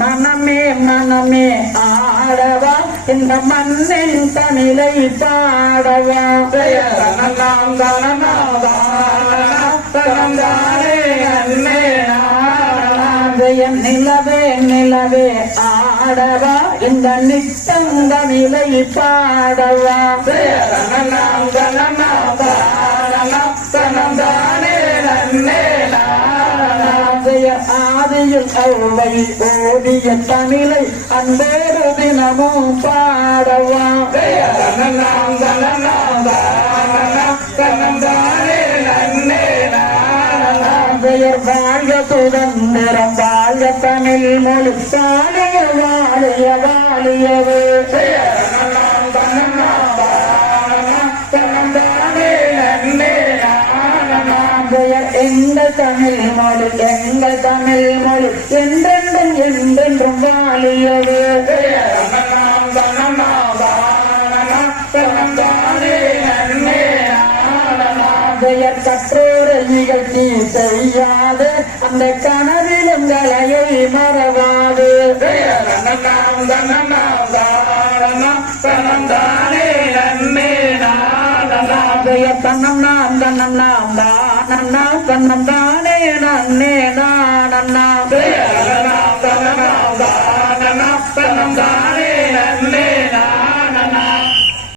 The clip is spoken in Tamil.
மனமே மனமே ஆடவா இந்த மண்ணின் தமிழை பாடவா நிலவே நிலவே ஆடவா இந்த நித்தந்தமிழை பாடவா ஆதியில் அவ்வை ஓடிய தமிழை அன்போடு தினமும் பாடவா பெயர் வாழ்க சுதந்திரம் வாழ்க தமிழ் மொழி வாழிய வாழிய வாழியவே எங்கள் தமிழ் மொழி எங்கள் தமிழ் மொழி என்றென்றும் என்றென்றும் வாழியவே கற்றோரை நிகழ்ச்சி செய்யாது அந்த கனவிலும் கலையை மறவாது தன்னம் நாம் தன்னம் நாம் தானே நன்னே